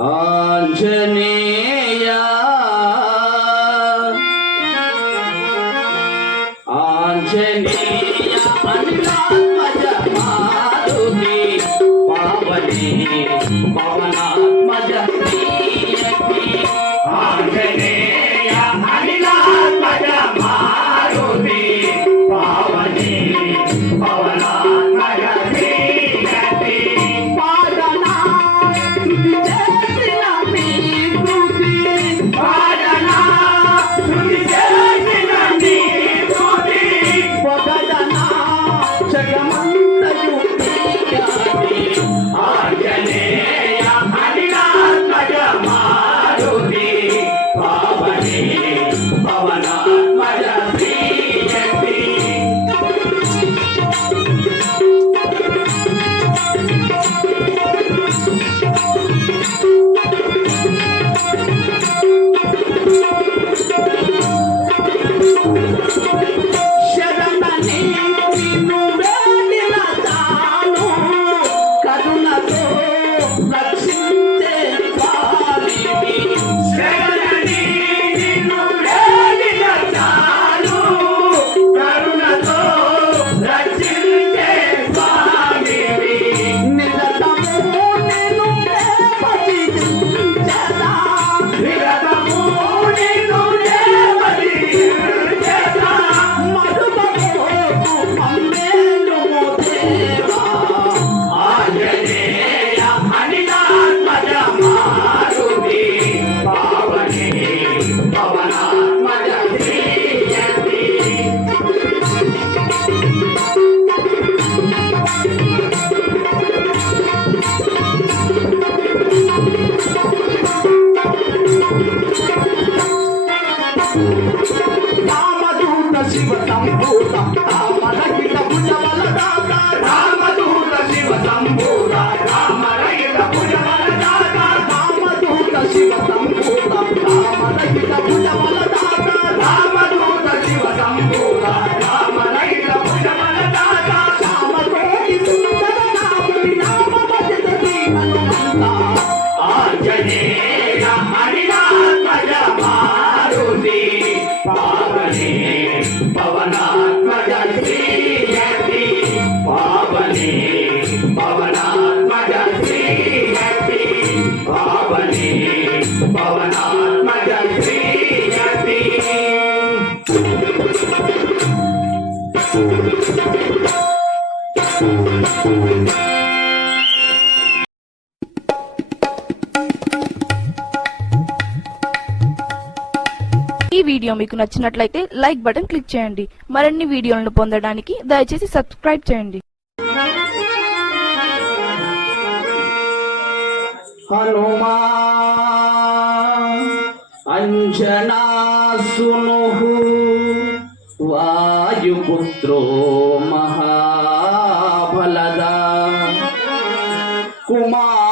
Anjani Thank you. Anjaneya అనిలాత్మజ Maruti Pavani పవనాత్మజ శ్రీయతి Pavani పవనాత్మజ శ్రీయతి Pavani video మీకు నచ్చినట్లయితే like button click చేయండి. మరిన్ని వీడియోలను పొందడానికి దయచేసి సబ్స్క్రైబ్ చేయండి. హనుమా అంజనా వాయుపుత్రో మహాబలదా కుమార్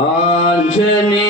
Anjani